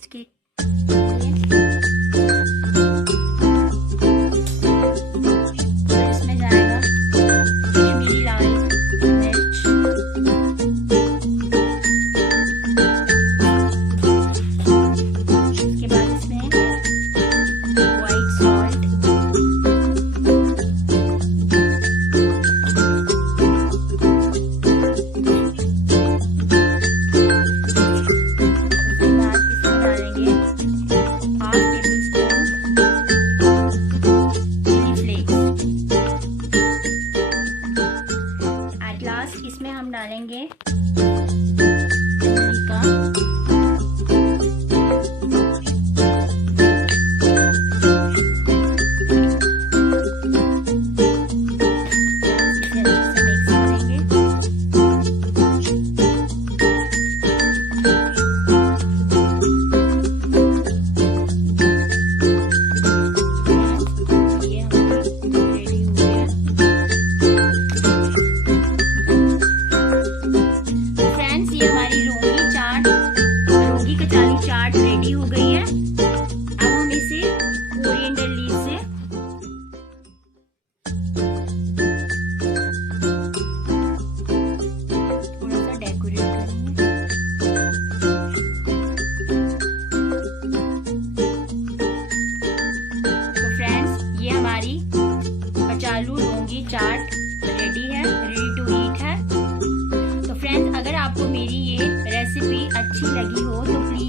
Test के लिए। फिर इसमें जाएगा कश्मीरी लाल मिर्च, उसके बाद इसमें व्हाइट सॉल्ट, इसमें हम डालेंगे अमेरिका, चाट रेडी हो गई है। अब हम इसे कोरिएंडर लीफ से थोड़ा सा डेकोरेट करेंगे। तो फ्रेंड्स, ये हमारी कचालू रोंगी चाट रेडी है, रेडी टू ईट है। तो फ्रेंड्स, अगर आपको मेरी ये रेसिपी अच्छी लगी हो तो please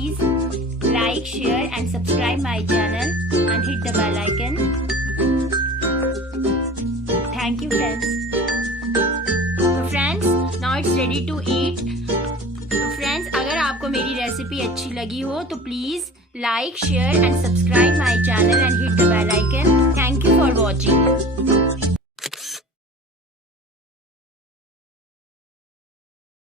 like, share and subscribe my channel and hit the bell icon. Thank you friends. So friends, now it's ready to eat. तो friends, अगर आपको मेरी रेसिपी अच्छी लगी हो तो please like, share and subscribe my channel and hit the bell icon. Thank you for watching.